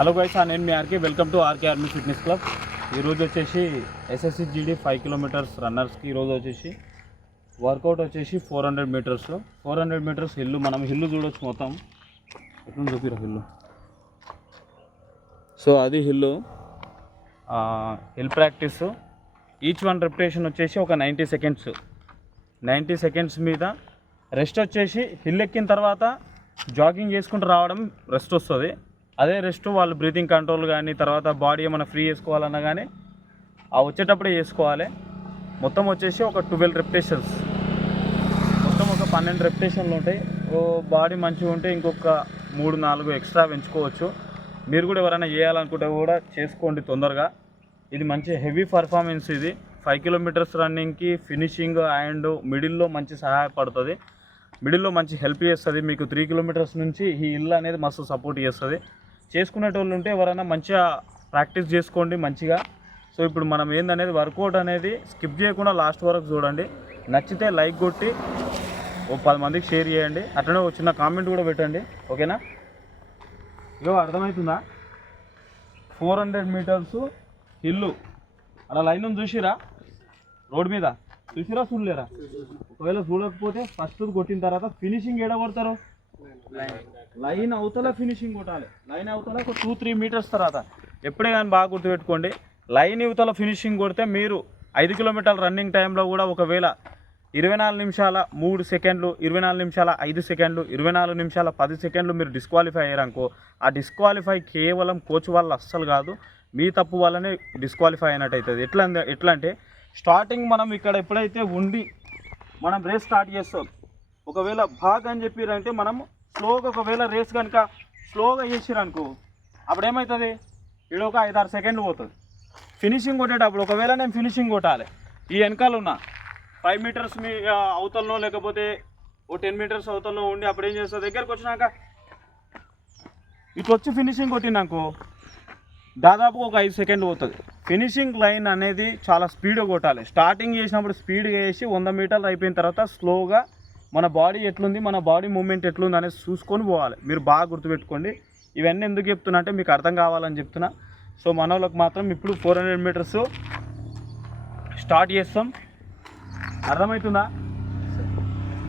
Hello guys, నేను మీ RK. Welcome to RK army fitness club. ఈరోజు వచ్చేసి ఎస్ఎస్సి జీడీ 5 కిలోమీటర్స్ రన్నర్స్కి ఈరోజు వచ్చేసి వర్కౌట్ వచ్చేసి 400 మీటర్స్లో 400 మీటర్స్ హిల్లు. మనం హిల్లు చూడొచ్చు మొత్తం. ఎట్లా చూపిరా హిల్లు. సో అది hill practice. Each one repetition వచ్చేసి ఒక 90 సెకండ్స్ మీద రెస్ట్ వచ్చేసి హిల్ ఎక్కిన తర్వాత జాగింగ్ చేసుకుంటూ రావడం రెస్ట్ వస్తుంది. అదే రెస్ట్ వాళ్ళు బ్రీతింగ్ కంట్రోల్ కానీ తర్వాత బాడీ ఏమైనా ఫ్రీ చేసుకోవాలన్నా కానీ ఆ వచ్చేటప్పుడే చేసుకోవాలి. మొత్తం వచ్చేసి ఒక 12 రెపిటేషన్స్, మొత్తం ఒక 12 రెపిటేషన్లు ఉంటాయి. బాడీ మంచిగా ఉంటే ఇంకొక 3-4 ఎక్స్ట్రా పెంచుకోవచ్చు. మీరు కూడా ఎవరైనా చేయాలనుకుంటే కూడా చేసుకోండి తొందరగా. ఇది మంచి హెవీ పర్ఫార్మెన్స్. ఇది 5 కిలోమీటర్స్ రన్నింగ్కి ఫినిషింగ్ అండ్ మిడిల్లో మంచి సహాయపడుతుంది. మిడిల్లో మంచి హెల్ప్ చేస్తుంది. మీకు 3 కిలోమీటర్స్ నుంచి ఈ హిల్ అనేది మస్తు సపోర్ట్ చేస్తుంది. చేసుకునేటోళ్ళు ఉంటే ఎవరైనా మంచిగా ప్రాక్టీస్ చేసుకోండి మంచిగా. సో ఇప్పుడు మనం ఏందనేది వర్కౌట్ అనేది స్కిప్ చేయకుండా లాస్ట్ వరకు చూడండి. నచ్చితే లైక్ కొట్టి ఓ 10 మందికి షేర్ చేయండి. అట్లనే ఒక చిన్న కామెంట్ కూడా పెట్టండి, ఓకేనా? ఇగో అర్థమవుతుందా? 400 మీటర్స్ హిల్లు. అలా లైన్ ఉంది, చూసిరా? రోడ్ మీద చూసిరా, చూడలేరా? ఒకవేళ చూడకపోతే ఫస్ట్ కొట్టిన తర్వాత ఫినిషింగ్ ఏడ కొడతారు? లైన్ అవతల ఫినిషింగ్ కొట్టాలి. లైన్ అవతల ఒక 2-3 మీటర్స్ తర్వాత. ఎప్పుడే కానీ బాగా గుర్తుపెట్టుకోండి, లైన్ యువతల ఫినిషింగ్ కొడితే మీరు 5 కిలోమీటర్ల రన్నింగ్ టైంలో కూడా ఒకవేళ 24 నిమిషాల 3 సెకండ్లు, 24 నిమిషాల 5 సెకండ్లు, 24 నిమిషాల 10 సెకండ్లు మీరు డిస్క్వాలిఫై అయ్యారనుకో, ఆ డిస్క్వాలిఫై కేవలం కోచ్ వల్ల అస్సలు కాదు, మీ తప్పు వల్లనే డిస్క్వాలిఫై అయినట్టు అవుతుంది. ఎట్లా అంటే స్టార్టింగ్ మనం ఇక్కడ ఎప్పుడైతే ఉండి మనం రేస్ స్టార్ట్ చేస్తాం, ఒకవేళ భాగ్ అని చెప్పారంటే మనం స్లోగా ఒకవేళ రేస్ కనుక స్లోగా చేసిరనుకో అప్పుడు ఏమవుతుంది? ఇక్కడ ఒక 5-6 సెకండ్లు పోతుంది. ఫినిషింగ్ కొట్టేటప్పుడు ఒకవేళ నేను ఫినిషింగ్ కొట్టాలి, ఈ వెనకాల ఉన్న 5 మీటర్స్ మీ అవతల్లో లేకపోతే ఓ 10 మీటర్స్ అవతల్లో ఉండి అప్పుడు ఏం చేస్తుంది? దగ్గరకు వచ్చినాక ఇట్లా వచ్చి ఫినిషింగ్ కొట్టినాకో దాదాపు ఒక 5 సెకండ్లు పోతుంది. ఫినిషింగ్ లైన్ అనేది చాలా స్పీడ్గా కొట్టాలి. స్టార్టింగ్ చేసినప్పుడు స్పీడ్గా వేసి 100 మీటర్లు అయిపోయిన తర్వాత స్లోగా మన బాడీ ఎట్లుంది, మన బాడీ మూమెంట్ ఎట్లుంది అనేది చూసుకొని పోవాలి. మీరు బాగా గుర్తుపెట్టుకోండి. ఇవన్నీ ఎందుకు చెప్తున్నా అంటే మీకు అర్థం కావాలని చెప్తున్నా. సో మన వాళ్ళకి మాత్రం ఇప్పుడు 400 మీటర్స్ స్టార్ట్ చేస్తాం. అర్థమవుతుందా?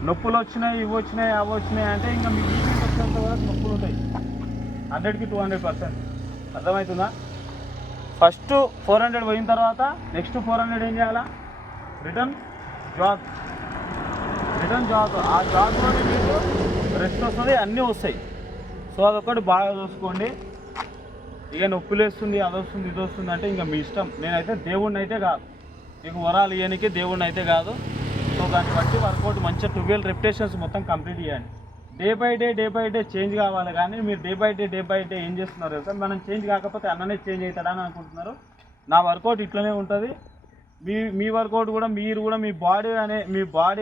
నొప్పులు వచ్చినాయి, ఇవి వచ్చినాయి, అవి వచ్చినాయి అంటే ఇంకా మీకు ఈవెంట్ వచ్చేంత వరకు నొప్పులు ఉంటాయి. 100కి 200%. అర్థమవుతుందా? ఫస్ట్ 400 పోయిన తర్వాత నెక్స్ట్ 400 ఏం చేయాలా? Return jog. ఆ జాగ్లోనే మీకు రెస్ట్ వస్తుంది, అన్నీ వస్తాయి. సో అదొకటి బాగా చూసుకోండి. ఇక నొప్పులు వేస్తుంది, అది వస్తుంది, ఇది వస్తుంది అంటే ఇంకా మీ ఇష్టం. నేనైతే దేవుడిని అయితే కాదు, మీకు వరాలు ఇవ్వడానికి దేవుడిని అయితే కాదు. సో దాన్ని బట్టి వర్కౌట్ మంచిగా 12 రెపిటేషన్స్ మొత్తం కంప్లీట్ చేయండి. డే బై డే చేంజ్ కావాలి. కానీ మీరు డే బై డే ఏం చేస్తున్నారు తెలుసా? మనం చేంజ్ కాకపోతే అన్ననే చేంజ్ అవుతాడని అనుకుంటున్నారు. నా వర్కౌట్ ఇట్లనే ఉంటుంది. మీ వర్కౌట్ కూడా మీరు కూడా మీ బాడీ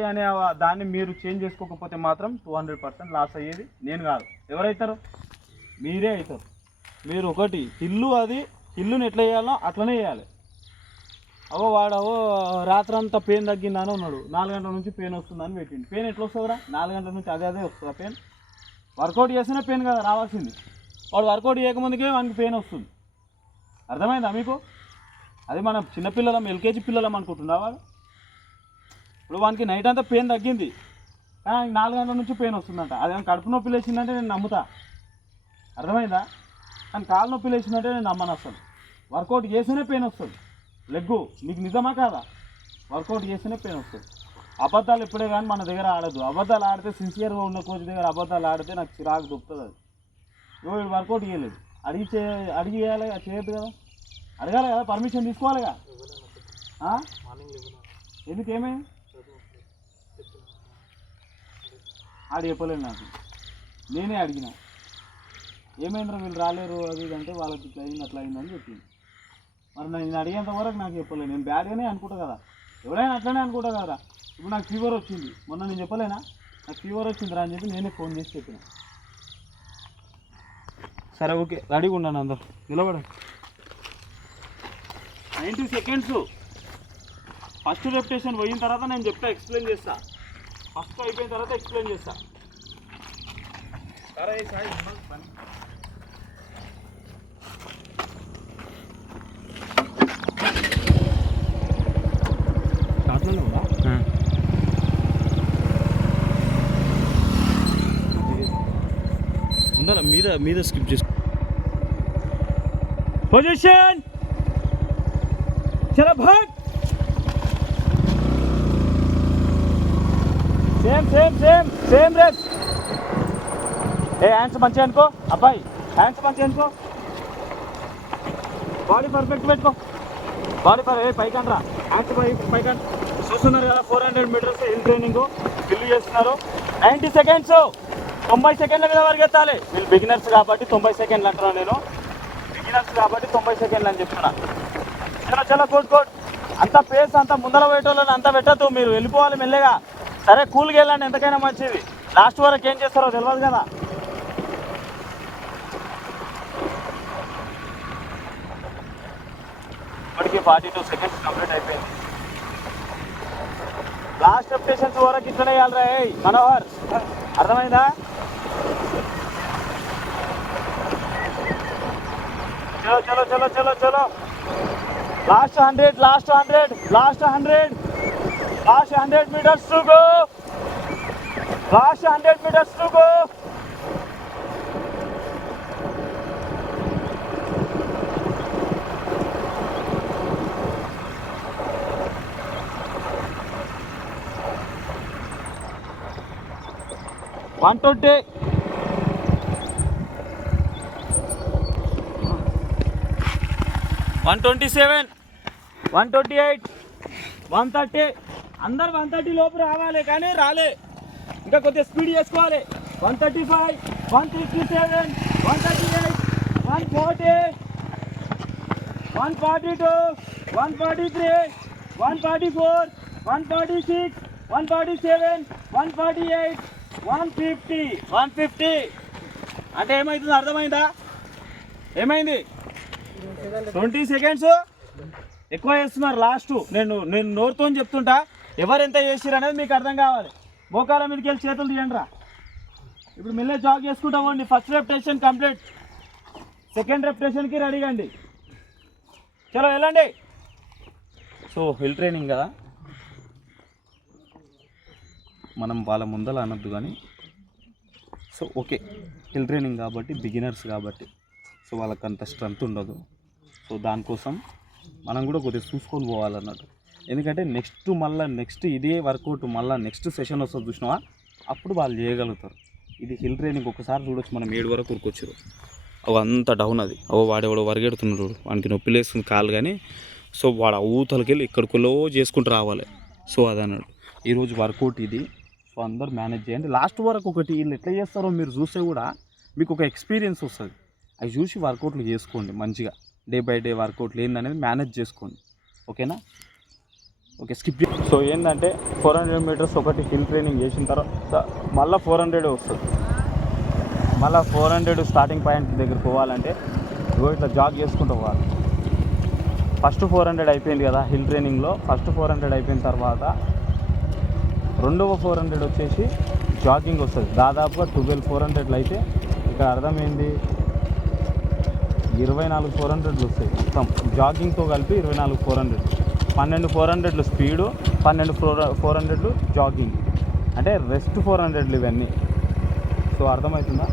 అనే దాన్ని మీరు చేంజ్ చేసుకోకపోతే మాత్రం 200% లాస్ అయ్యేది నేను కాదు. ఎవరైతారు? మీరే అవుతారు. మీరు ఒకటి హిల్లుని ఎట్లా వేయాలో అట్లనే వేయాలి. వాడవో రాత్రంతా పెయిన్ తగ్గిందని ఉన్నాడు, 4 గంటల నుంచి పెయిన్ వస్తుందని పెట్టింది. పెయిన్ ఎట్లా వస్తుందిరా? 4 గంటల నుంచి అదే వస్తుందా పెయిన్? వర్కౌట్ చేస్తేనే పెయిన్ కదా రావాల్సింది. వాడు వర్కౌట్ చేయకముందుకే వానికి పెయిన్ వస్తుంది. అర్థమైందా మీకు? అది మనం చిన్నపిల్లలం, ఎల్కేజీ పిల్లలం అనుకుంటున్నావా? ఇప్పుడు వానికి నైట్ అంతా పెయిన్ తగ్గింది, కానీ 4 గంటల నుంచి పెయిన్ వస్తుందంట. అది కడుపు నొప్పి లేచిందంటే నేను నమ్ముతా. అర్థమైందా? కానీ కాలు నొప్పి లేచిందంటే నేను నమ్మను అసలు. వర్కౌట్ చేస్తేనే పెయిన్ వస్తుంది. లెగ్గు నీకు నిజమా కాదా? వర్కౌట్ చేస్తేనే పెయిన్ వస్తుంది. అబద్ధాలు ఎప్పుడే కానీ మన దగ్గర ఆడద్దు. అబద్ధాలు ఆడితే సిన్సియర్గా ఉన్న కోచ్ దగ్గర అబద్ధాలు ఆడితే నాకు చిరాకు దొరుకుతుంది. అది వీడు వర్కౌట్ చేయలేదు, అడిగి చేయాలి, చేయొద్దు కదా, అడగాలి కదా, పర్మిషన్ తీసుకోవాలిగా. ఎందుకు ఏమైంది? ఆడు చెప్పలేదు నాకు, నేనే అడిగిన ఏమైందిరా వీళ్ళు రాలేరు అది ఇది అంటే వాళ్ళకి ఇట్లా అయింది అట్లా అయిందని చెప్పింది. మరి నేను అడిగేంత వరకు నాకు చెప్పలేదు. నేను బ్యాడ్గానే అనుకుంటా కదా, ఎవరైనా అట్లనే అనుకుంటా కదా. ఇప్పుడు నాకు ఫీవర్ వచ్చింది, మొన్న నేను చెప్పలేనా నాకు ఫీవర్ వచ్చిందిరా అని చెప్పి నేనే ఫోన్ చేసి చెప్పిన. సరే ఓకే, రెడీగా ఉన్నాను, అందరు నిలబడండి. 90 సెకండ్స్ ఫస్ట్ రెపిటేషన్ పోయిన తర్వాత నేను ఎక్స్ప్లెయిన్ చేస్తా. ఫస్ట్ అయిపోయిన తర్వాత ఎక్స్ప్లెయిన్ చేస్తా. సరే సాయి ముందర మీద స్కిప్ చేసుకో. పొజిషన్ చలో భాగ్. Same race. హ్యాండ్స్ మంచిగా అనుకో అబ్బాయి, హ్యాండ్స్ మంచిగా అనుకో, బాడీ పర్ఫెక్ట్ పెట్టుకో, బాడీ పైకండి రా, హ్యాండ్స్ పైకండి. చూస్తున్నారు కదా 400 మీటర్స్ హిల్ ట్రైనింగ్ ఫిల్ చేస్తున్నారు. 90 సెకండ్స్ 90 సెకండ్ల మీద పరిగెత్తాలి. వీళ్ళు బిగినర్స్ కాబట్టి 90 సెకండ్లు అంటున్నాను నేను, బిగినర్స్ కాబట్టి 90 సెకండ్లు అని చెప్తున్నా. చలో కోట్ అంత పేస్ అంత ముందర పోయేటోళ్ళని అంత పెట్టద్దు, మీరు వెళ్ళిపోవాలి మెల్లగా. సరే కూల్గా వెళ్ళండి, ఎంతకైనా మంచిది. లాస్ట్ వరకు ఏం చేస్తారో తెలియదు కదా. ఇప్పటికీ 42 సెకండ్స్ కంప్లీట్ అయిపోయింది. లాస్ట్ స్టేషన్స్ వరకు ఇట్లనే వేయాలరా మనోహర్, అర్థమైందా? చలో last 100 meters to go. Last 100 meters to go. $120, $127, $128, $130. అందరు 130 లోపు రావాలి, కానీ రాలే, ఇంకా కొద్దిగా స్పీడ్ చేసుకోవాలి. 135, 137, 138, 140, 142, 143, 144, 146, 147, 148, 150. అంటే ఏమవుతుంది అర్థమైందా? ఏమైంది? 20 సెకండ్స్ ఎక్కువ చేస్తున్నారు. లాస్ట్ నేను నోరుతో చెప్తుంటా, ఎవరు ఎంత చేసిరు అనేది మీకు అర్థం కావాలి. మోకాల మీదకి వెళ్ళి చేతులు తీయండి రా. ఇప్పుడు మెల్లే జాగ్ చేసుకుంటా పోండి. ఫస్ట్ రెప్యుటేషన్ కంప్లీట్, సెకండ్ రెప్యుటేషన్కి రెడీ అండి. చలో వెళ్ళండి. సో హిల్ ట్రైనింగ్ కదా, మనం వాళ్ళ ముందల అనొద్దు కానీ, సో ఓకే హిల్ ట్రైనింగ్ కాబట్టి బిగినర్స్ కాబట్టి సో వాళ్ళకి అంత స్ట్రెంత్ ఉండదు. సో దానికోసం మనం కూడా కొద్దిగా చూసుకొని పోవాలన్నట్టు. ఎందుకంటే నెక్స్ట్ ఇదే వర్కౌట్ మళ్ళీ నెక్స్ట్ సెషన్ వస్తుంది చూసినావా, అప్పుడు వాళ్ళు చేయగలుగుతారు. ఇది హిల్ ట్రైనింగ్ ఒకసారి చూడొచ్చు, మనం 7 వరకు ఉరికొచ్చారు. అవి అంత డౌన్ అది. వాడెవడో వరిగెడుతున్నాడు, వానికి నొప్పి లేస్తుంది కాలు, కానీ సో వాడు ఊతలకి వెళ్ళి ఎక్కడికో చేసుకుంటూ రావాలి. సో అదన్నాడు ఈరోజు వర్కౌట్ ఇది. సో అందరూ మేనేజ్ చేయండి. లాస్ట్ వరకు ఒకటి వీళ్ళు ఎట్లా చేస్తారో మీరు చూస్తే కూడా మీకు ఒక ఎక్స్పీరియన్స్ వస్తుంది. అవి చూసి వర్కౌట్లు చేసుకోండి మంచిగా. డే బై డే వర్కౌట్లు ఏందనేది మేనేజ్ చేసుకోండి. ఓకేనా? Okay skip. సో ఏంటంటే 400 మీటర్స్ ఒకటి హిల్ ట్రైనింగ్ చేసిన తర్వాత మళ్ళీ 400 వస్తుంది. మళ్ళీ 400 స్టార్టింగ్ పాయింట్ దగ్గర పోవాలంటే ఇట్లా జాగ్ చేసుకుంటూ పోవాలి. ఫస్ట్ 400 అయిపోయింది కదా హిల్ ట్రైనింగ్లో. ఫస్ట్ 400 అయిపోయిన తర్వాత రెండవ 400 వచ్చేసి జాగింగ్ వస్తుంది. దాదాపుగా 12 అయితే ఇక్కడ అర్థమైంది 24 400 వస్తాయి మొత్తం జాగింగ్తో కలిపి. 24 400, 12 400 స్పీడు, 12 400 జాగింగ్, అంటే రెస్ట్ 400 ఇవన్నీ. సో అర్థమవుతుందా?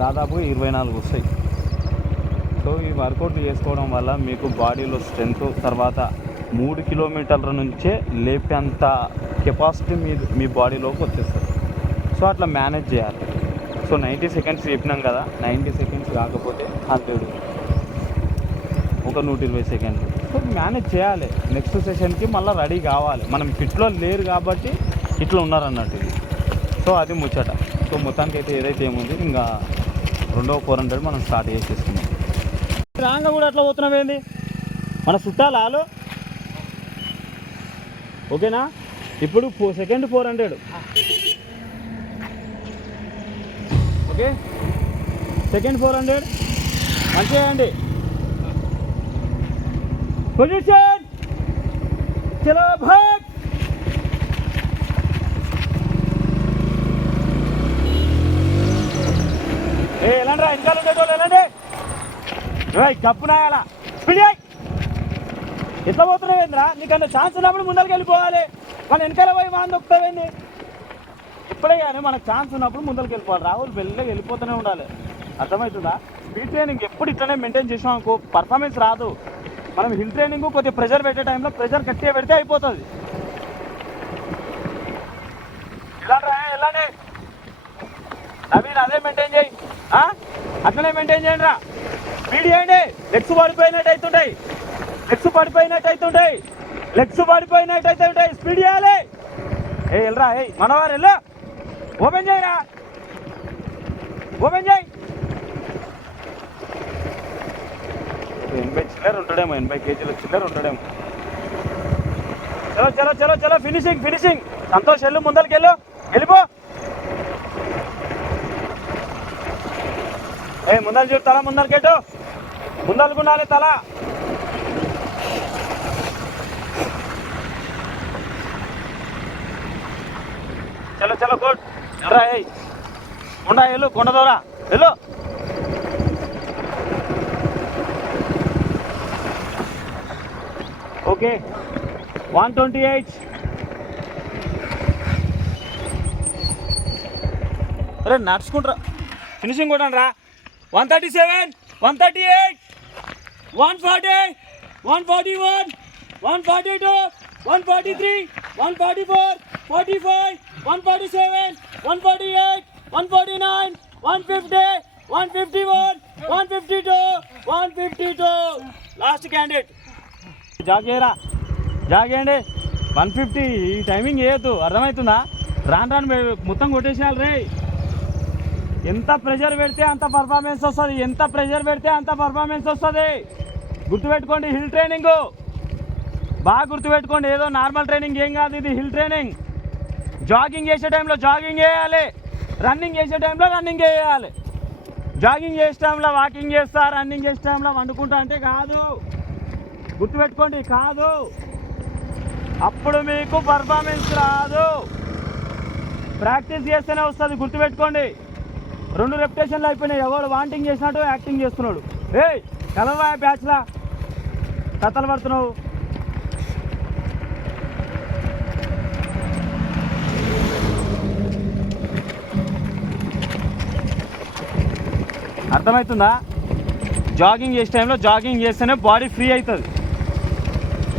దాదాపు 24 వస్తాయి. సో ఈ వర్కౌట్లు చేసుకోవడం వల్ల మీకు బాడీలో స్ట్రెంత్, తర్వాత 3 కిలోమీటర్ల నుంచే లేపేంత కెపాసిటీ మీ బాడీలోకి వచ్చేస్తుంది. సో అట్లా మేనేజ్ చేయాలి. సో 90 సెకండ్స్ చెప్పినాం కదా, 90 సెకండ్స్ కాకపోతే 100, ఒక 120 సెకండ్లు. సో మేనేజ్ చేయాలి. నెక్స్ట్ సెషన్కి మళ్ళీ రెడీ కావాలి. మనం ఫిట్లో లేరు కాబట్టి ఇట్లా ఉన్నారన్నట్టు ఇది. సో అది ముచ్చట. సో మొత్తానికి అయితే ఏదైతే ఏముంది, ఇంకా రెండవ 400 మనం స్టార్ట్ చేసేస్తున్నాం. రాంగా కూడా అట్లా పోతున్నాం ఏంది, మన చుట్టాలు ఆలు. ఓకేనా? ఇప్పుడు సెకండ్ 400. ఓకే, సెకండ్ 400 మంచిగా చేయండి. పొజిషన్ చలో భాగ్. ఎలాంటి రా, వెనకాల ఉండేటోళ్ళు ఎలాంటి కప్పునాయాలా స్పీడ్. ఎట్లా పోతున్నావు ఏంద్రా? నీకన్నా ఛాన్స్ ఉన్నప్పుడు ముందరికి వెళ్ళిపోవాలి. మన వెనకాల పోయి వాన్ దొక్కుతావేంది? ఇప్పుడే కానీ మనకు ఛాన్స్ ఉన్నప్పుడు ముందరికి వెళ్ళిపోవాలి. రాహుల్ వెళ్ళగా వెళ్ళిపోతూనే ఉండాలి. అర్థమవుతుందా? స్పీడ్ ట్రైనింగ్ ఎప్పుడు ఇట్లనే మెయింటైన్ చేసాం అనుకో పర్ఫార్మెన్స్ రాదు. మనం హిల్ ట్రైనింగ్ కొద్దిగా ప్రెషర్ పెట్టే టైంలో ప్రెషర్ గట్టిగా పెడితే అయిపోతుంది. ఇలానే నవీన్ అదే మెయింటైన్ చేయి, అట్లనే మెయింటైన్ చేయండి రా. స్పీడ్ చేయండి. లెగ్స్ పడిపోయినట్టు అవుతుంటాయి, స్పీడ్ చేయాలి. వెళ్ళరా మనవారు వెళ్ళు, ఓపెన్ చేయరా, ఓపెన్ చేయి. 80 చిల్లర ఉంటాడేమో, 80 కేజీల చిల్లర ఉంటాడేమో. చలో చలో చలో చలో, ఫినిషింగ్. సంతోష్ వెళ్ళు, ముందరికి వెళ్ళిపో. ముందర చూడు, తల ముందరికెట్టు, ముందరుకుండాలి తల. చలో చలో గుడ్. రా వెళ్ళు, కొండదోరా వెళ్ళు. ఓకే 128. అరే నడుచుకుంటారా, ఫినిషింగ్ కూడా రా. 137, 138, 140, 141, 142, 143, 144, 45, 147, 148, 149, 150, 151, 152, 152. Last candidate. జాగేయండి. 150 ఈ టైమింగ్ వేయద్దు, అర్థమవుతుందా? రాను మొత్తం కొట్టేసేయాలి రే. ఎంత ప్రెషర్ పెడితే అంత పర్ఫార్మెన్స్ వస్తుంది, గుర్తుపెట్టుకోండి. హిల్ ట్రైనింగ్ బాగా గుర్తుపెట్టుకోండి. ఏదో నార్మల్ ట్రైనింగ్ ఏం కాదు, ఇది హిల్ ట్రైనింగ్. జాగింగ్ చేసే టైంలో జాగింగ్ చేయాలి, రన్నింగ్ చేసే టైంలో రన్నింగ్ చేయాలి. జాగింగ్ చేసే టైంలో వాకింగ్ చేస్తా, రన్నింగ్ చేసే టైంలో వండుకుంటా అంటే కాదు, గుర్తుపెట్టుకోండి, కాదు. అప్పుడు మీకు పర్ఫార్మెన్స్ రాదు. ప్రాక్టీస్ చేస్తేనే వస్తుంది, గుర్తుపెట్టుకోండి. 2 రెప్యుటేషన్లు అయిపోయినాయి. ఎవరు వాంటింగ్ చేసినట్టు యాక్టింగ్ చేస్తున్నాడు. కలవా బ్యాచ్లా కథలు పడుతున్నావు. అర్థమవుతుందా? జాగింగ్ చేసే టైంలో జాగింగ్ చేస్తేనే బాడీ ఫ్రీ అవుతుంది.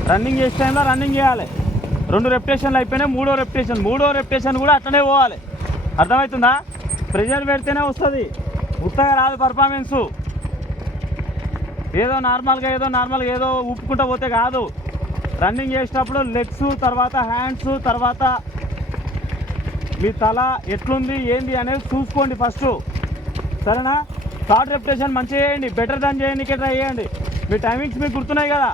రన్నింగ్ చేసే టైంలో రన్నింగ్ చేయాలి. 2 రెప్యుటేషన్లు అయిపోయినాయి. మూడో రెప్యుటేషన్ కూడా అట్లనే పోవాలి. అర్థమవుతుందా? ప్రెషర్ పెడితేనే వస్తుంది, ఉత్తగా రాదు పర్ఫార్మెన్సు. ఏదో నార్మల్గా ఏదో ఊపుకుంటూ పోతే కాదు. రన్నింగ్ చేసేటప్పుడు లెగ్స్, తర్వాత హ్యాండ్స్, తర్వాత మీ తల ఎట్లుంది ఏంది అనేది చూసుకోండి ఫస్ట్, సరేనా? థర్డ్ రెప్యుటేషన్ మంచిగా చేయండి, బెటర్ దాన్ చేయడానికి ట్రై చేయండి. మీ టైమింగ్స్ మీకు గుర్తున్నాయి కదా.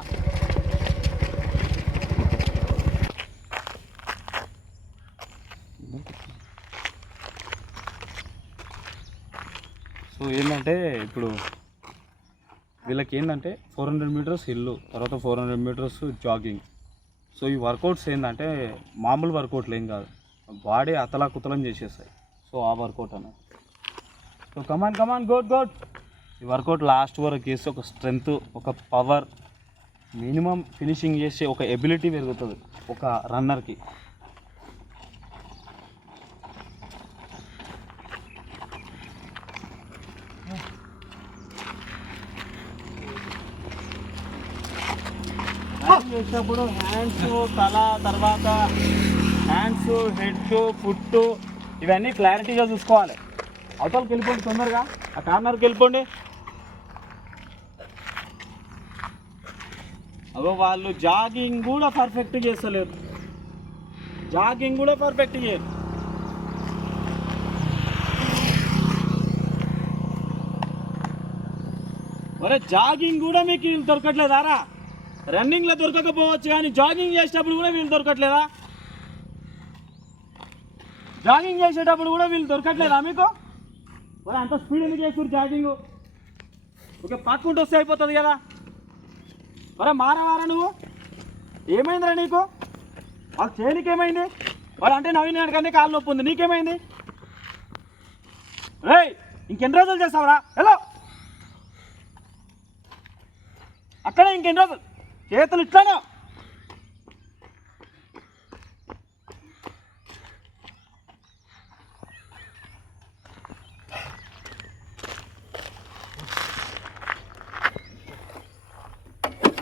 సో ఏంటంటే ఇప్పుడు వీళ్ళకి ఏంటంటే 400 మీటర్స్ హిల్, తర్వాత 400 మీటర్స్ జాగింగ్. సో ఈ వర్కౌట్స్ ఏంటంటే మామూలు వర్కౌట్లు ఏం కాదు, బాడీ అతలాకుతలం చేసేస్తాయి. సో ఆ వర్కౌట్ అన్నది. So come on good. ఈ వర్కౌట్ లాస్ట్ వరకు చేస్తే ఒక స్ట్రెంగ్త్, ఒక పవర్, మినిమం ఫినిషింగ్ చేసే ఒక ఎబిలిటీ పెరుగుతుంది ఒక రన్నర్కి. చేసినప్పుడు హ్యాండ్స్, తల, తర్వాత హ్యాండ్స్, హెడ్, ఫుట్ ఇవన్నీ క్లారిటీగా చూసుకోవాలి. అవతలకి వెళ్ళిపోండి, తొందరగా ఆ కార్నర్కి వెళ్ళిపోండి. అదో వాళ్ళు జాగింగ్ కూడా పర్ఫెక్ట్ చేస్తలేరు, మరి జాగింగ్ కూడా మీకు వీళ్ళు దొరకట్లేదారా? రన్నింగ్లో దొరకకపోవచ్చు కానీ జాగింగ్ చేసేటప్పుడు కూడా వీళ్ళు దొరకట్లేదా? జాగింగ్ చేసేటప్పుడు కూడా వీళ్ళు దొరకట్లేదా మీకు? మరి అంత స్పీడ్ ఎందుకు చేస్తారు జాగింగ్? ఓకే, పక్కుంటూ వస్తే అయిపోతుంది కదా. మరి మారవారా నువ్వు? ఏమైందిరా నీకు? వాళ్ళు చేయనికి ఏమైంది? వాళ్ళు అంటే నవీన్ కానీ కాలు నొప్పి ఉంది, నీకేమైంది? రేయ్ ఇంకెన్ని రోజులు చేస్తావురా? హలో అక్కడే ఇంకెన్ని రోజులు చేతులు ఇట్లానే.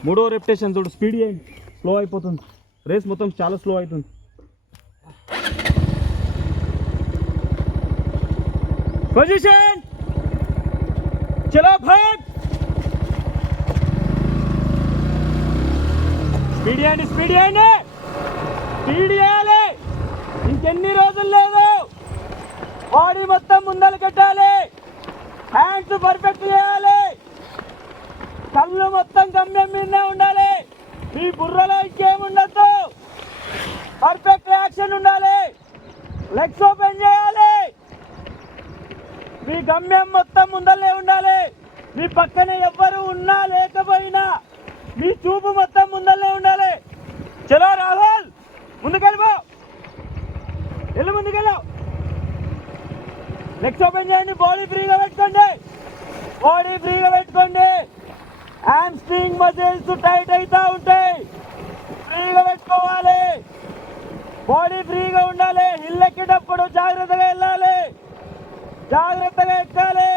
మూడో రెప్యుటేషన్ చూడు, స్పీడ్ చేయండి, స్లో అయిపోతుంది రేస్, మొత్తం చాలా స్లో అవుతుంది. పొజిషన్, చలో భాగ్, స్పీడ్ చేయండి, స్పీడ్ చేయండి, స్పీడ్ చేయాలి. ఇంకెన్ని రోజులు లేదు, బాడీ మొత్తం ముందలు కట్టాలి, హ్యాండ్స్ పర్ఫెక్ట్ చేయాలి, కళ్ళు మొత్తం గమ్యం మీదనే ఉండాలి, మీ బుర్రలో ఇంకేముండద్దు, పర్ఫెక్ట్ యాక్షన్ ఉండాలి, లెగ్స్ ఓపెన్ చేయాలి, మీ గమ్యం మొత్తం ముందలే ఉండాలి, మీ పక్కన ఎవ్వరు ఉన్నా లేకపోయినా మీ చూపు మొత్తం ముందలే ఉండాలి. చలో రాహుల్, ముందుకెళ్ళిపో, వెళ్ళు ముందుకెళ్ళు, లెగ్స్ ఓపెన్ చేయండి, బాడీ ఫ్రీగా పెట్టుకోండి, బాడీ ఫ్రీగా పెట్టుకోండి, హ్యామ్ స్ట్రింగ్ మజిల్స్ టైట్ అవుతా ఉంటాయి, ఫ్రీగా పెట్టుకోవాలి, బాడీ ఫ్రీగా ఉండాలి, హిల్ ఎక్కేటప్పుడు జాగ్రత్తగా వెళ్ళాలి, జాగ్రత్తగా ఎక్కాలి,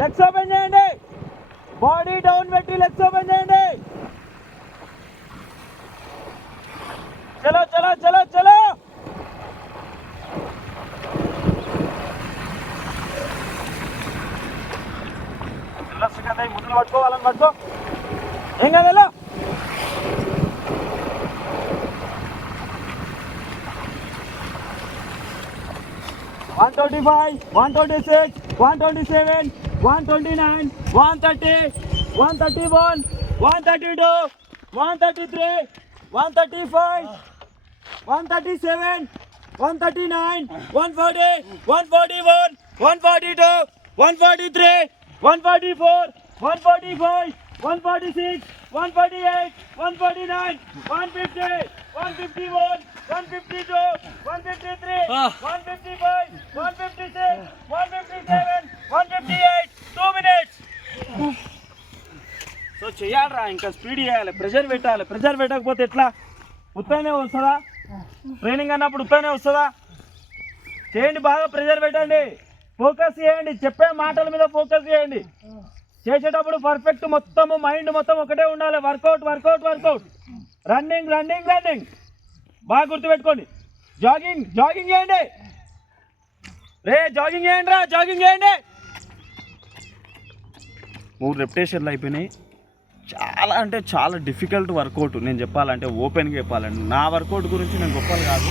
లెగ్స్ ఓపెన్ చేయండి, బాడీ డౌన్ పెట్టి లెగ్స్ ఓపెన్ చేయండి, చలో చలో చలో చలో, ముద్దులు పట్టుకోవాలని పట్టుకో, ఏం కాదు. 125, 126, 127, 129, 130, 131, 132, 133, 135, 137, 139, 140, 141, 142, 143, 144, 145, 146, 148, 149, 150, 151, 152, 153, 155, 156, 157, 158, 2 minutes. సో చేయాలరా, ఇంకా స్పీడ్ చేయాలి, ప్రెషర్ పెట్టాలి, ప్రెషర్ పెట్టకపోతే ఎట్లా, ఉత్తనే వస్తుందా, ట్రైనింగ్ అన్నప్పుడు ఉత్తనే వస్తుందా, చేయండి, బాగా ప్రెషర్ పెట్టండి, ఫోకస్ చేయండి, చెప్పే మాటల మీద ఫోకస్ చేయండి, చేసేటప్పుడు పర్ఫెక్ట్ మొత్తము మైండ్ మొత్తం ఒకటే ఉండాలి, workout workout workout, running running running, బాగా గుర్తుపెట్టుకోండి, జాగింగ్ జాగింగ్ చేయండి, రే జాగింగ్ చేయండి రా, జాగింగ్ చేయండి. 3 రెప్యుటేషన్లు అయిపోయినాయి. చాలా అంటే చాలా డిఫికల్ట్ వర్కౌట్, నేను చెప్పాలంటే ఓపెన్గా చెప్పాలంటే నా వర్కౌట్ గురించి నేను గొప్పలు కాదు,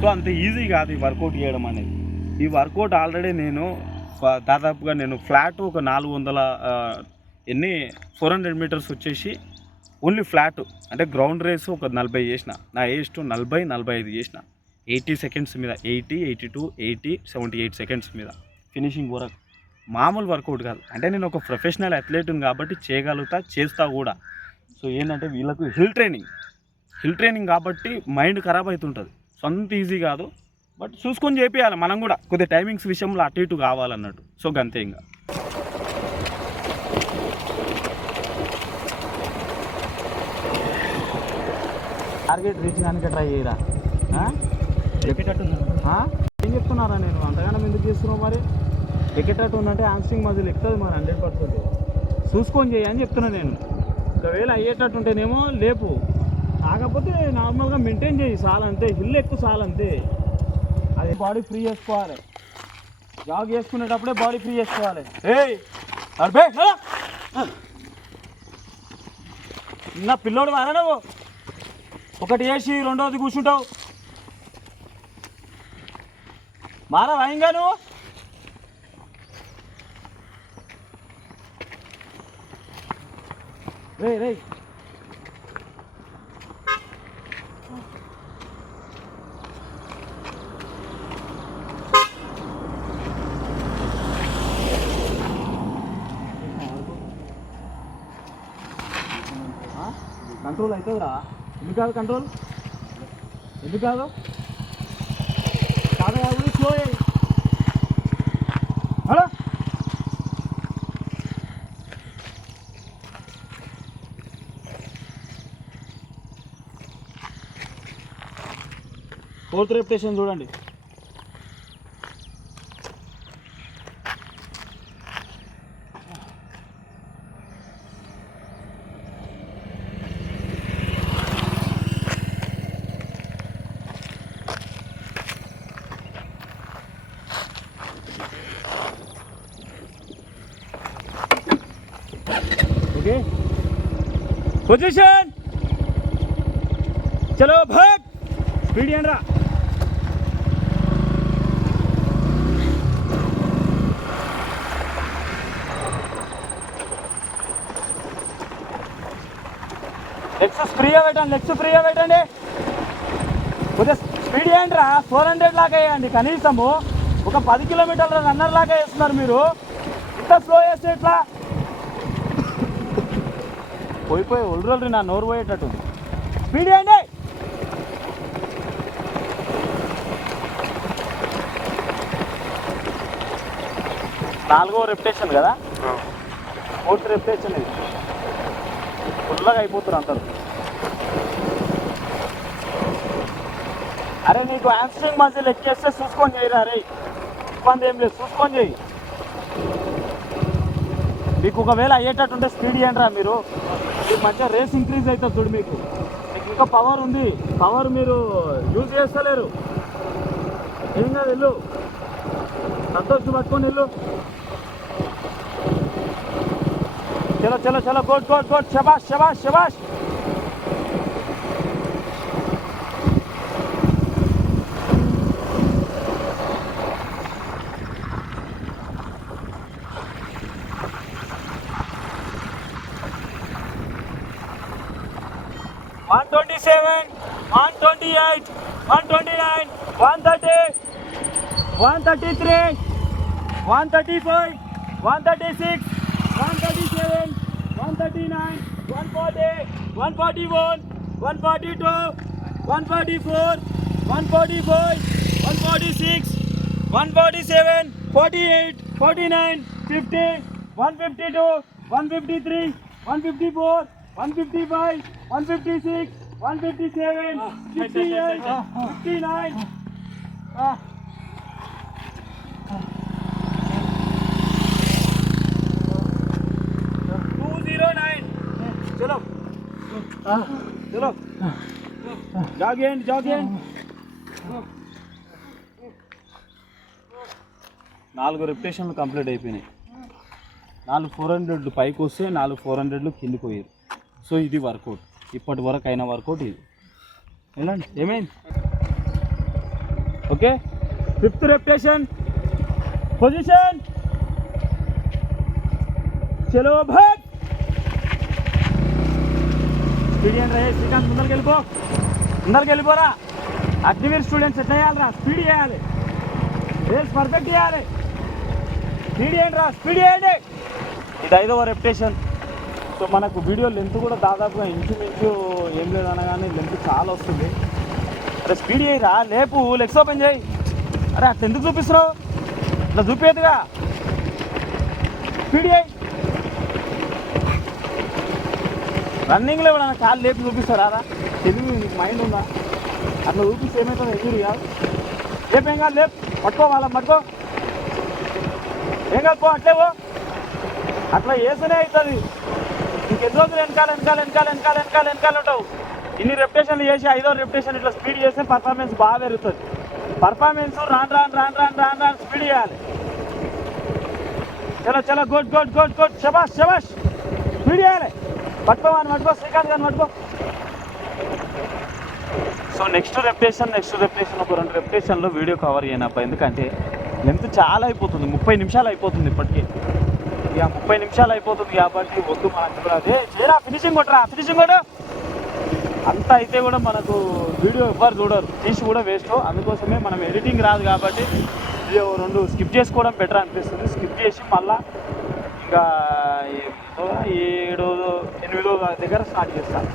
సో అంత ఈజీ కాదు ఈ వర్కౌట్ చేయడం అనేది. ఈ వర్కౌట్ ఆల్రెడీ నేను దాదాపుగా నేను ఫ్లాట్ ఒక 400 మీటర్స్ వచ్చేసి ఓన్లీ ఫ్లాట్ అంటే గ్రౌండ్ రేస్ ఒక 40 చేసిన, నా ఏజ్ టు 40-45 చేసిన, 80 సెకండ్స్ మీద, 80, 82, 80, 78 సెకండ్స్ మీద ఫినిషింగ్ వరకు. మామూలు వర్కౌట్ కాదు, అంటే నేను ఒక ప్రొఫెషనల్ అథ్లెట్ని కాబట్టి చేయగలుగుతా, చేస్తా కూడా. సో ఏంటంటే వీళ్ళకు హిల్ ట్రైనింగ్ కాబట్టి మైండ్ ఖరాబ్ అవుతుంటుంది, సొంత ఈజీ కాదు, బట్ చూసుకొని చేపియాలి మనం కూడా, కొద్దిగా టైమింగ్స్ విషయంలో అటు ఇటు కావాలన్నట్టు. సో గంతే, ఇంకా టార్గెట్ రీచ్ కానీ ట్రై చేయరా, ఏం చెప్తున్నారా, నేను అంతగానో ఎందుకు చేస్తున్నావు మరి, ఎక్కేటట్టు ఉందంటే హ్యామ్స్ట్రింగ్ మజిల్ ఎక్కుతుంది మరి 100%, చూసుకొని చేయి అని చెప్తున్నా నేను. ఒకవేళ అయ్యేటట్టు ఉంటేనేమో లేపు, కాకపోతే నార్మల్గా మెయింటైన్ చేయి చాలంతే, హిల్ ఎక్కువ చాలంతే, అది బాడీ ఫ్రీ చేసుకోవాలి, జాగ్ చేసుకునేటప్పుడే బాడీ ఫ్రీ చేసుకోవాలి. నా పిల్లోడు మారా, నువ్వు ఒకటి వేసి రెండోది కూర్చుంటావు, మారా వాయింగా నువ్వు. రే రే కంట్రోల్ అవుతుందిరా, ఎందుకు కాదు కంట్రోల్, ఎందుకు కాదు కాదు కాబట్టి స్లో హలో. ఫోర్త్ రెప్యుటేషన్ చూడండి, పొజిషన్ చలో భాగ్ స్పీడ్ ఏంట్రా లెగ్స్ ఫ్రీగా పెట్టండి కొద్దిగా స్పీడ్ ఏంట్రా 400 లాగా వేయండి కనీసము ఒక 10 కిలోమీటర్ల రన్నర్ లాగా వేస్తున్నారు మీరు ఇంత స్లో వేస్తే ఎట్లా పోయిపోయి ఒళ్ళు నా నోరు పోయేటట్టు స్పీడ్ వేయండి నాలుగో రెప్యుటేషన్ కదా 4th రెప్యుటేషన్ ఇది ఫుల్గా అయిపోతారు అందరు అరే నీకు హ్యామ్స్ట్రింగ్ మజిల్ ఎక్కేస్తే చూసుకొని చేయరా అరే ఇబ్బంది ఏం లేదు చూసుకొని చేయి మీకు ఒకవేళ అయ్యేటట్టుంటే స్పీడ్ ఇవ్వండిరా మీరు మీకు మంచిగా రేస్ ఇంక్రీజ్ అవుతుంది చూడు మీకు ఇంకా పవర్ ఉంది పవర్ మీరు యూజ్ చేస్తలేరు ఏం కాదు వెళ్ళు సంతోష్ పట్టుకొని వెళ్ళు చలో చలో చలో గుడ్ శబాష్ 127, 128, 129, 130, 133, 135, 136, 137, 139, 140, 141, 142, 144, 145, 146, 147, 48, 49, 50, 152, 153, 154, 155, 156, 157, 58, 59, 209. चलो चलो जागिए 4 రెప్యుటేషన్లు కంప్లీట్ అయిపోయినాయి 4 400 పైకి వస్తే 4 400 కిందికి పోయారు సో ఇది వర్కౌట్ ఇప్పటి వరకు అయిన వర్కౌట్ ఇది వెళ్ళండి ఏమైంది ఓకే 5th రెప్యుటేషన్ పొజిషన్ చలో భాగ్ స్పీడ్ ఏంట్రా శ్రీకాంత్ ముందరికి వెళ్ళిపోరా అగ్నివీర్ స్టూడెంట్స్ ఎట్లా చేయాలిరా స్పీడ్ చేయాలి రేస్ పర్ఫెక్ట్ చేయాలి స్పీడ్ ఏంట్రా స్పీడ్ చేయండి ఇది 5వ రెప్యుటేషన్ సో మనకు వీడియో లెంత్ కూడా దాదాపుగా ఇంచుమించు ఏం లేదనగానే లెంత్ చాలా వస్తుంది అరే స్పీడ్ చేయరా లేపు లెగ్స్ ఓపెన్ చేయి అరే అట్లా ఎందుకు చూపిస్తున్నావు ఇట్లా చూపేదిగా స్పీడ్ చేయి రన్నింగ్లో కూడా కాలు లేపి చూపిస్తారా తెలివి నీకు మైండ్ ఉందా అట్లా చూపిస్తే ఏమవుతుంది ఎదురు కాదు లేపేం కాదు లేపు పట్టుకో వాళ్ళ పట్టుకో ఏం కాదు పో అట్లేవో అట్లా వేస్తూనే అవుతుంది ఇంకెన్ని రోజులు వెనకాల ఉంటావు ఇన్ని రెప్యుటేషన్లు చేసి 5వ రెప్యుటేషన్ ఇట్లా స్పీడ్ చేస్తే పర్ఫార్మెన్స్ బాగా పెరుగుతుంది పర్ఫార్మెన్స్ రాను స్పీడ్ చేయాలి చలో గుడ్ శబాష్ స్పీడ్ చేయాలి పట్టుకో శ్రీకాంత్ గారిని పట్టుకో సో నెక్స్ట్ రెప్యుటేషన్ ఒక 2 రెప్యుటేషన్లో వీడియో కవర్ చేయనప్ప ఎందుకంటే లెంత్ చాలా అయిపోతుంది 30 నిమిషాలు అయిపోతుంది ఇప్పటికీ ఇక 30 నిమిషాలు అయిపోతుంది కాబట్టి వద్దు మనకు కూడా అదే చేయరా ఫినిషింగ్ కొట్టు అంత అయితే కూడా మనకు వీడియో ఎవ్వరు చూడరు తీసి కూడా వేస్ట్ అందుకోసమే మనం ఎడిటింగ్ రాదు కాబట్టి 2 స్కిప్ చేసుకోవడం బెటర్ అనిపిస్తుంది స్కిప్ చేసి మళ్ళీ ఇంకా 7, 8 దగ్గర స్టార్ట్ చేస్తాను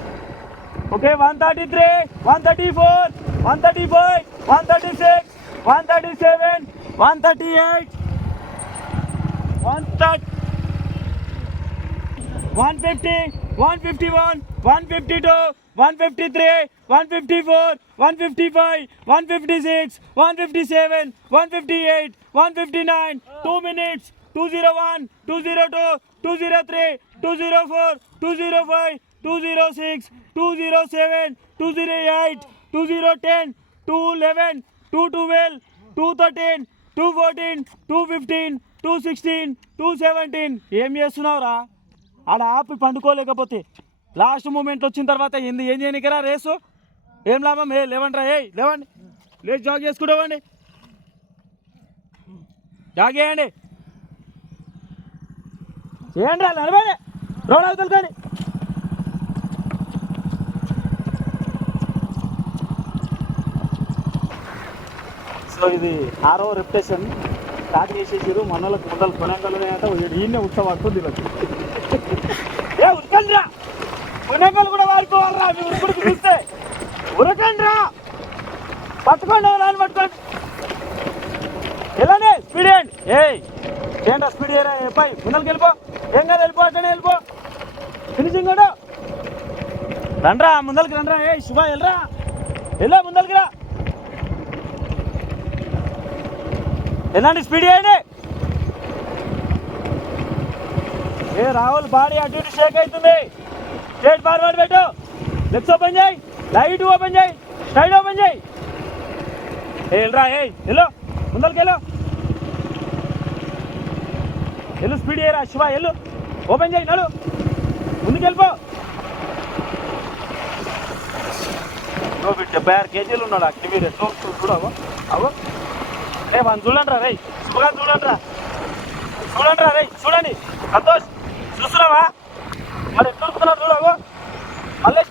ఓకే 133, 134, 135, 136, 137, 138, 150, 151, 152, 153, 154, 155, 156, 157, 158, 159, 2 minutes, 201, 202, 203, 204, 205, 206, 207, 208, 2010, 211, 212, 213, 214, 215, 216, 217 ఏం చేస్తున్నావురా ఆడ ఆపి పండుకోలేకపోతే లాస్ట్ మూమెంట్ వచ్చిన తర్వాత ఏం చేయనికరా రేసు? ఏం లాభం? లేవండి లేవండి, లేచి జాగ్ చేసుకుంటామండి, జాగ్ చేయండి, చేయండి రా, నడవండి, రోడ్ అవుతుంది కానీ. సో ఇది 6వ రెప్యుటేషన్ స్టార్ట్ చేసేసారు. మనోళ్ళకి ముందలు కొనంగలున్నాయంట, ఈయనే ఉత్సవాడుతుంది వీళ్ళకి. ఉరకండి రా, కొనంగలు కూడా వారిపోవాలరా, మీ ఉరుకుడికి చూస్తే ఉరకండి రా, పట్టుకోండి, నాన్న పట్టుకోండి, వెళ్ళండి, స్పీడ్ వేయండి. ఏంటా స్పీడ్ చేయరా? పై ముందరికి వెళ్ళిపో, ఏం కాదు, వెళ్ళిపో, అట్లనే వెళ్ళిపో, ఫినిషింగ్ కూడా రండ్రా, ముందరికి రండ్రా. శుభ వెళ్ళరా, వెళ్ళా ముందరికి రా, వెళ్ళండి, స్పీడ్ చేయండి. రాహుల్ బాడీ అటు ఇటు షేక్ అవుతుంది. స్ట్రైట్ ఫార్వర్డ్ పెట్టు, లెగ్స్ ఓపెన్ చేయి, లైట్ ఓపెన్ చేయి, స్ట్రైట్ ఓపెన్ చేయి. వెళ్ళరా, వెళ్ళు ముందరికి, వెళ్ళు స్పీడ్ చేయరా శివ, వెళ్ళు, ఓపెన్ చేయి, నడు ముందుకు వెళ్ళిపో. 76 కేజీలు ఉన్నాడు అగ్నివీర్, ఎట్లా చూడవు అవు. మనం చూడండి రా రే, శుభగా చూడండి రా, చూడండి సంతోష్, చూస్తున్నావా మరి ఎట్లా ఉరుకుతున్నావు చూడవు. మళ్ళీ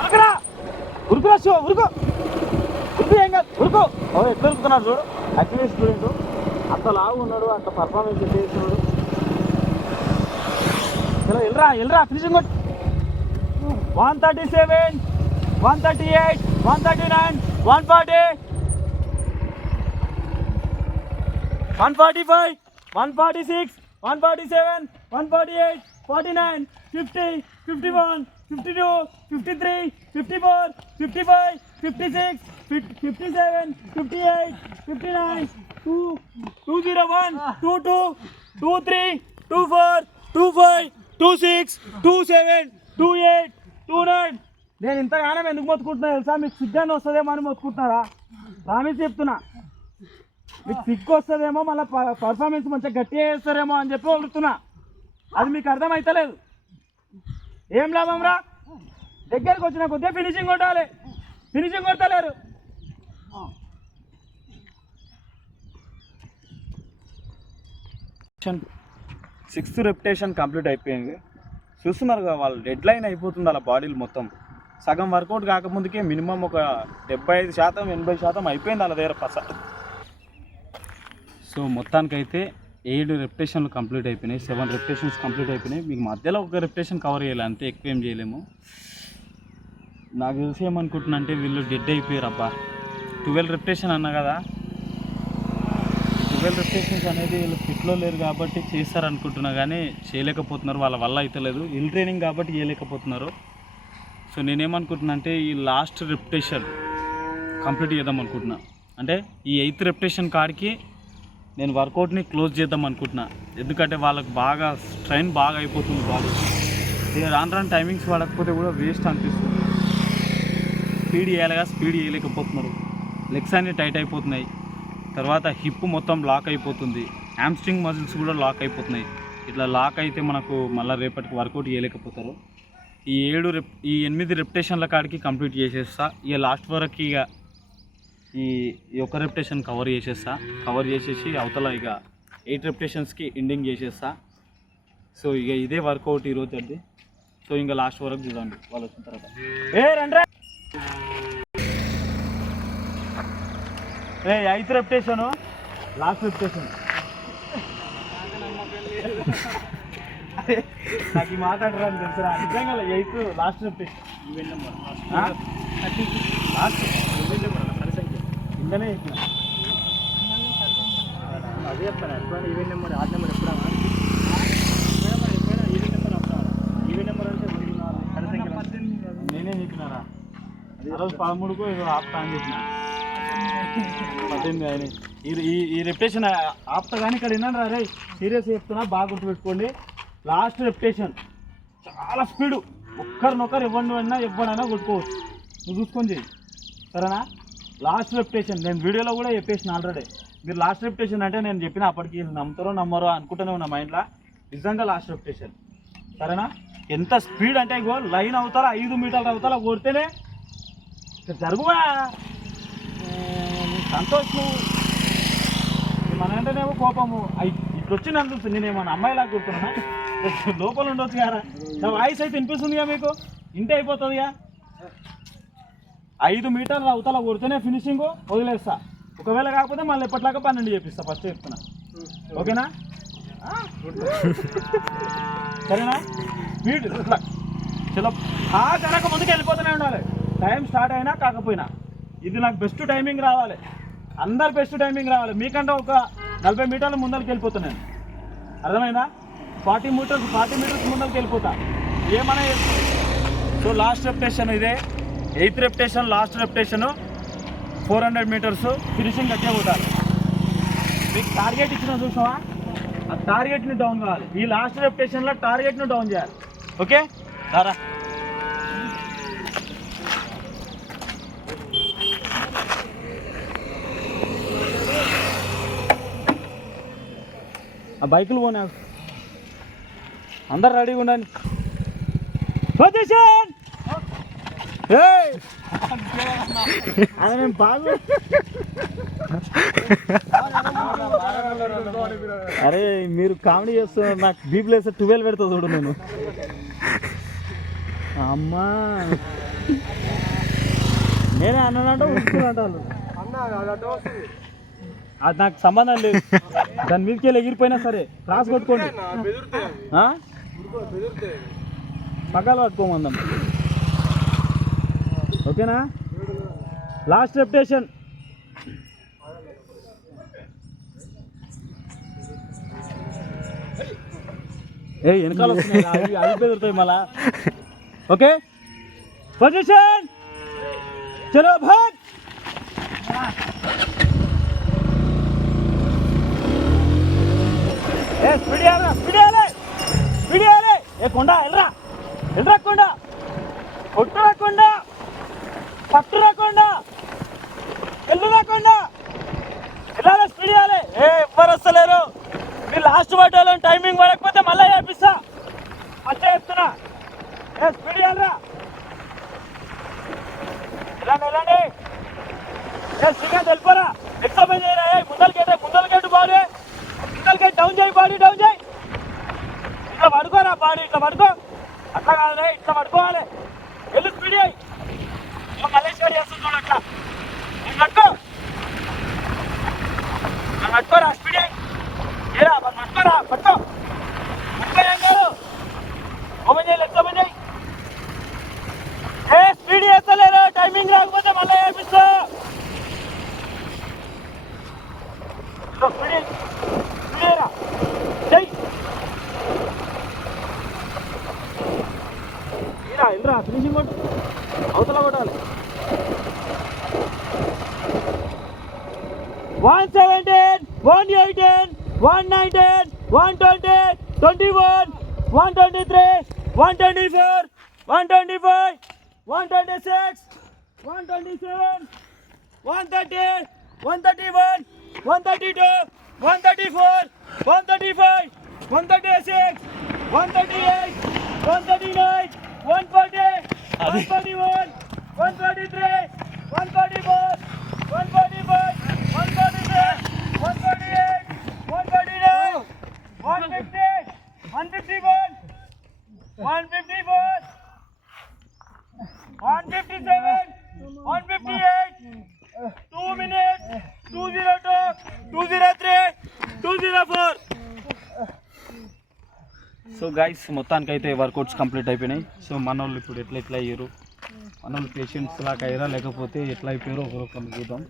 ఉరికరా, ఉరుకురా శివ, ఉరుకు ఏం కాదు, ఉరుకు. ఎట్లా ఉరుకుతున్నాడు చూడు, అగ్నివీర్ స్టూడెంట్ అంత లావు ఉన్నాడు, అంత పర్ఫార్మెన్స్ చేస్తున్నాడు. వెళ్ళరా ఫినిషింగ్. 137, 138, 139, 140, 145, 146, 147, 148, 49, 50, 51, 52, 53, 54, 55, 56, 57, 58, 59, 201, 22, 23, 24, 25, 26, 27, 28, 29. నేను ఇంతగానం ఎందుకు మొత్తుకుంటున్నా తెలుసా? మీకు సిగ్గాన్ని వస్తుందేమో అని మొత్తుకుంటున్నారా? ప్రామిస్ చెప్తున్నా, మీకు సిగ్గు వస్తుందేమో, మళ్ళీ పర్ఫార్మెన్స్ మంచిగా గట్టిగా చేస్తారేమో అని చెప్పి వదులుతున్నా. అది మీకు అర్థమవుతలేదు. ఏం లాభం రా, దగ్గరకు వచ్చిన కొద్దిగా ఫినిషింగ్ కొట్టాలి, ఫినిషింగ్ కొడతలేరు. సిక్స్త్ రెప్యుటేషన్ కంప్లీట్ అయిపోయింది. చూస్తున్నారు కదా, వాళ్ళు డెడ్ లైన్ అయిపోతుంది అలా బాడీలు మొత్తం. సగం వర్కౌట్ కాకముందుకే మినిమం ఒక 75%, 80% అయిపోయింది వాళ్ళ దగ్గర పస. సో మొత్తానికైతే 7 రెప్యుటేషన్లు కంప్లీట్ అయిపోయినాయి, 7 రెప్యుటేషన్స్ కంప్లీట్ అయిపోయినాయి. మీకు మధ్యలో ఒక రెప్యుటేషన్ కవర్ చేయాలి అంతే, ఎక్కువ ఏం చేయలేము. నాకు తెలిసి ఏమనుకుంటున్నా అంటే వీళ్ళు డెడ్ అయిపోయారు అబ్బా. 12 రెప్యుటేషన్ అన్నా కదా, 12 రెప్యుటేషన్స్ అనేది వీళ్ళు ఫిట్లో లేరు కాబట్టి చేస్తారనుకుంటున్నా, కానీ చేయలేకపోతున్నారు, వాళ్ళ వల్ల అవుతలేదు. హిల్ ట్రైనింగ్ కాబట్టి చేయలేకపోతున్నారు. సో నేనేమనుకుంటున్నా అంటే ఈ లాస్ట్ రెప్యుటేషన్ కంప్లీట్ చేద్దాం అనుకుంటున్నా. అంటే ఈ 8th రెప్యుటేషన్ కాడికి నేను వర్కౌట్ని క్లోజ్ చేద్దాం అనుకుంటున్నా. ఎందుకంటే వాళ్ళకి బాగా స్ట్రెయిన్ బాగా అయిపోతుంది బాడీ. ఇక రాను టైమింగ్స్ పడకపోతే కూడా వేస్ట్ అనిపిస్తుంది. స్పీడ్ చేయాలిగా, స్పీడ్ చేయలేకపోతున్నారు. లెగ్స్ అన్నీ టైట్ అయిపోతున్నాయి, తర్వాత హిప్ మొత్తం లాక్ అయిపోతుంది, హ్యామ్స్ట్రింగ్ మజిల్స్ కూడా లాక్ అయిపోతున్నాయి. ఇట్లా లాక్ అయితే మనకు మళ్ళీ రేపటికి వర్కౌట్ చేయలేకపోతారు. ఈ 8 రెప్యుటేషన్ల కాడికి కంప్లీట్ చేసేస్తా. ఇక లాస్ట్ వరకు ఇక ఈ ఒక రెప్యుటేషన్ కవర్ చేసేసి అవతల ఇక 8 రెప్యుటేషన్స్కి ఎండింగ్ చేసేస్తా. సో ఇక ఇదే వర్కౌట్ ఈరోజు అది. సో ఇంకా లాస్ట్ వరకు చూడండి వాళ్ళు వచ్చిన తర్వాత. రండి 8th రెప్యుటేషను, లాస్ట్ రెప్యుటేషన్. నాకు ఈ మాట్లాడరాని తెలుసురా, నిజంగా 8th లాస్ట్ రెప్యుటేషన్. లాస్ట్ ఇంకనే చెప్పిన, అదే చెప్తాను. ఎప్పుడైనా ఈవెంట్ నెంబర్, ఆర్ట్ నెంబర్ ఎప్పుడైనా ఈవెంట్ నెంబర్ అప్పుడా, ఈవెంట్ నెంబర్ అంటే నేనే చెప్పినారా? ఈరోజు 13కు ఏదో ఆపుతా అని చెప్పిన, 18 అయినాయి. ఈ రెప్యుటేషన్ ఆపుతా కానీ ఇక్కడ విన్నాను రా రే, సీరియస్ చెప్తున్నా, బాగా గుర్తుపెట్టుకోండి. లాస్ట్ రెప్యుటేషన్ చాలా స్పీడు, ఒక్కరినొకరు ఎవరైనా కొట్టుకోవచ్చు. నువ్వు చూసుకొని చెయ్యి, సరేనా? లాస్ట్ రెప్యుటేషన్ నేను వీడియోలో కూడా చెప్పేసిన ఆల్రెడీ. మీరు లాస్ట్ రెప్యుటేషన్ అంటే నేను చెప్పిన అప్పటికి నమ్ముతారో నమ్మరో అనుకుంటూనే ఉన్న మైండ్లో. నిజంగా లాస్ట్ రెప్యుటేషన్ సరేనా? ఎంత స్పీడ్ అంటే ఇగో లైన్ అవుతారా 5 మీటర్లు అవుతారా కొడితేనే జరుగువా సంతోష్. మనంటేనేమో కోపము ఇట్లొచ్చి నన్ను చూస్తుంది. నేనేమన్నా అమ్మాయిలాగా కూర్చున్నా లోపల ఉండొచ్చు కదా. నా వాయిస్ అయితే వినిపిస్తుందిగా మీకు, ఇంటి అయిపోతుందిగా. 5 మీటర్లు అవతల కొడితేనే ఫినిషింగ్ వదిలేస్తా. ఒకవేళ కాకపోతే మళ్ళీ ఎప్పటిలాగా 12 చేపిస్తా. ఫస్ట్ చెప్తున్నా, ఓకేనా? సరేనా? స్పీడ్ ఇట్లా చలో కనుక ముందుకు వెళ్ళిపోతూనే ఉండాలి. టైం స్టార్ట్ అయినా కాకపోయినా ఇది నాకు బెస్ట్ టైమింగ్ రావాలి. అందరు బెస్ట్ టైమింగ్ రావాలి. మీకంటే ఒక 40 మీటర్లు ముందరికి వెళ్ళిపోతున్నాను, అర్థమైందా? 40 మీటర్స్ ముందరికి వెళ్ళిపోతా ఏమన్నా. సో లాస్ట్ రెప్యుటేషన్ ఇదే, 8th reputation, last reputation 400 metres finishing గట్టిగా కొట్టాలి. మీకు టార్గెట్ ఇచ్చిన చూసావా, ఆ టార్గెట్ని డౌన్ కావాలి. ఈ లాస్ట్ రెప్యుటేషన్లో టార్గెట్ని డౌన్ చేయాలి. ఓకే సారా? ఆ బైకులు పోనా, అందరు రెడీగా ఉండండి. పొజిషన్ బాగు. అరే మీరు కామెడీ చేస్తున్నారు, నాకు బీపీ లేస్తే 12 పెడతా చూడు నేను. అమ్మా నేనే అన్నానంటే అంటాను, అది నాకు సంబంధం లేదు. దాని మీదకి వెళ్ళి ఎగిరిపోయినా సరే క్రాస్ కొట్టుకోండి, పక్కలు పట్టుకోమందాం, ఓకేనా? Last reputation. వెనకాల వస్తున్నాయి అవి బెదురుతాయి మళ్ళా. ఓకే పొజిషన్ చలో భాగ్. ఏ కొండ ఎల్రా కొండ, కొట్టు రాకుండా, పట్టు రాకుండా, ఎల్లు రాకుండా వెళ్ళాలి, స్పీడ్ చేయాలి. ఎవ్వరు వస్తలేరు. మీరు లాస్ట్ పట్టాలని టైమింగ్ పడకపోతే మళ్ళీ చేపిస్తా. అచ్చా చెప్తున్నా, స్పీడ్ చేయాలరా. వెళ్ళండి శ్రీకాంత్ వెళ్ళిపోరా. ఎక్సర్సైజ్ చేయరా. ముందలకేటు బాడీ, ముందలకేటు డౌన్ చేయి, బాడీ డౌన్ చేయి. ఇట్లా పడుకోరా, బాడీ ఇట్లా పడుకో. అట్లా కాదు, ఇట్లా పడుకోవాలి. వెళ్ళు స్పీడ్ చేయి. మల్లేశ్వరి చేస్తున్నాడు అట్లా. పట్టుకోరా, స్పీడ్ చేయి. పట్టుకో ఏం కాదు. ఓపెన్ చేయి, లెఫ్ట్ ఓపెన్ చేయి. స్పీడ్ చేస్తలేరు, టైమింగ్ రాకపోతే మళ్ళీ చేపిస్తా. వెళ్ళరా ఫినిషింగ్ కొట్టు, అవతల కొట్టాలి. 117, 118, 119, 120, 21, 123, 124, 125, 126, 127, 130, 131, 132, 134, 135, 136, 138, 139, 140, 141, 143, 144, 145, 146, 148, 149, 150, 151, 154, 157, 158, 2 minutes, 202, 203, 204. సో గైస్ మొత్తానికి అయితే వర్కౌట్స్ కంప్లీట్ అయిపోయినాయి. సో మన వాళ్ళు ఇప్పుడు ఎట్లా అయ్యారు, మన వాళ్ళు పేషెంట్స్ లాగా అయ్యారా లేకపోతే ఎట్లా అయిపోయారో ఒకరొకరు చూద్దాం.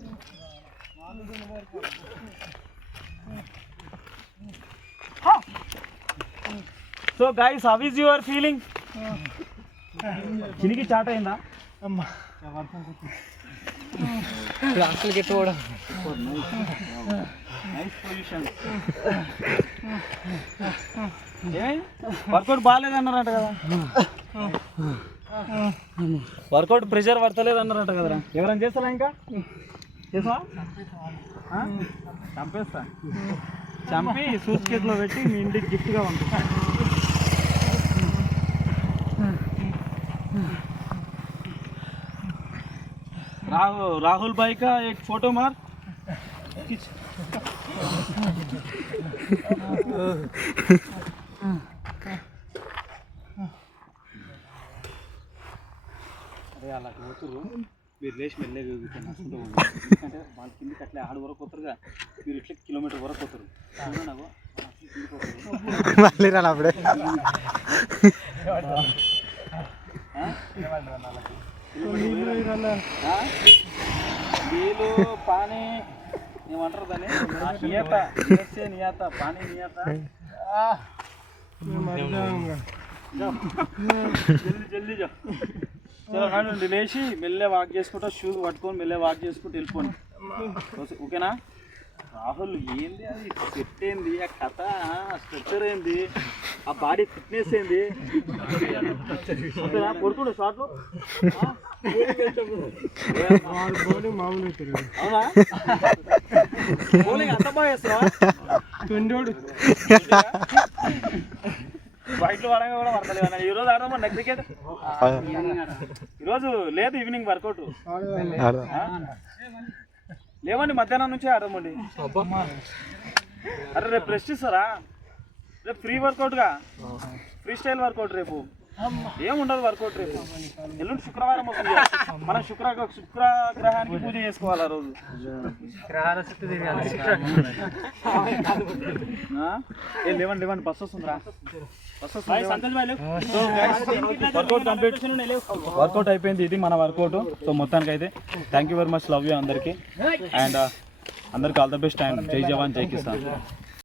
So guys how is your feeling? చినికి స్టార్ట్ అయిందా? అమ్మా అసలుకి ఎట్టుకోవడం. Nice position. వర్కౌట్ బాగాలేదన్నారట కదా, వర్కౌట్ ప్రెషర్ పడతలేదు అన్నారట కదరా. ఎవరైనా చేస్తారా? ఇంకా చేసా చంపేస్తా, చంపి సూట్ కేసులో పెట్టి మీ ఇంటికి గిఫ్ట్గా పంపిస్తా. राहुल भाई का एक फोटो मार అరే అలా పోతురు మీరు లేచి మెల్లగా నడుచుకుంటూ ఎందుకంటే వాళ్ళ కిందికి అట్లా ఆడ వరకు పోతారుగా మీరు ఇట్లా కిలోమీటర్ వరకు పోతారు నాకు మళ్ళీ రాను అప్పుడే నీళ్ళు పానీ ఏమంటారు దాన్ని నియత నియత పానీ నియత జల్దీ జల్దీ జా చలో కాండి లేచి మెల్లే వాక్ చేసుకుంటా షూస్ పట్టుకొని మెల్లే వాక్ చేసుకుంటూ వెళ్ళిపోండి ఓకేనా రాహుల్ ఏంది అది సెట్ ఏంది ఆ కథ స్ట్రక్చర్ ఏంది ఆ బాడీ ఫిట్నెస్ ఏంది కొడుతుడు షార్ట్లు అవునా బౌలింగ్ అంత బాగా వేస్తావా బయటలో పడంగా కూడా పడతలేదు అన్న ఈరోజు ఆడదామన్నా క్రికెట్ ఈరోజు లేదు ఈవినింగ్ వర్కౌట్ లేవండి మధ్యాహ్నం నుంచి ఆడమండి అరే రేపు రెస్ట్ ఇస్తారా రేపు ఫ్రీ వర్కౌట్గా ఫ్రీ స్టైల్ వర్కౌట్ రేపు ఏముండదు వర్కౌట్ రేపు ఎల్లుండి శుక్రవారం అవుతుంది మనం శుక్రగ్రహానికి పూజ చేసుకోవాలి ఆ రోజు లేవండి లేవండి బస్ వస్తుందిరా వర్కౌట్ కంప్లీట్ వర్కౌట్ అయిపోయింది ఇది మన వర్కౌట్ సో మొత్తానికి అయితే thank you very much love you అందరికీ అండ్ అందరికి ఆల్ ద బెస్ట్ అండ్ జై జవాన్ జై కిసాన్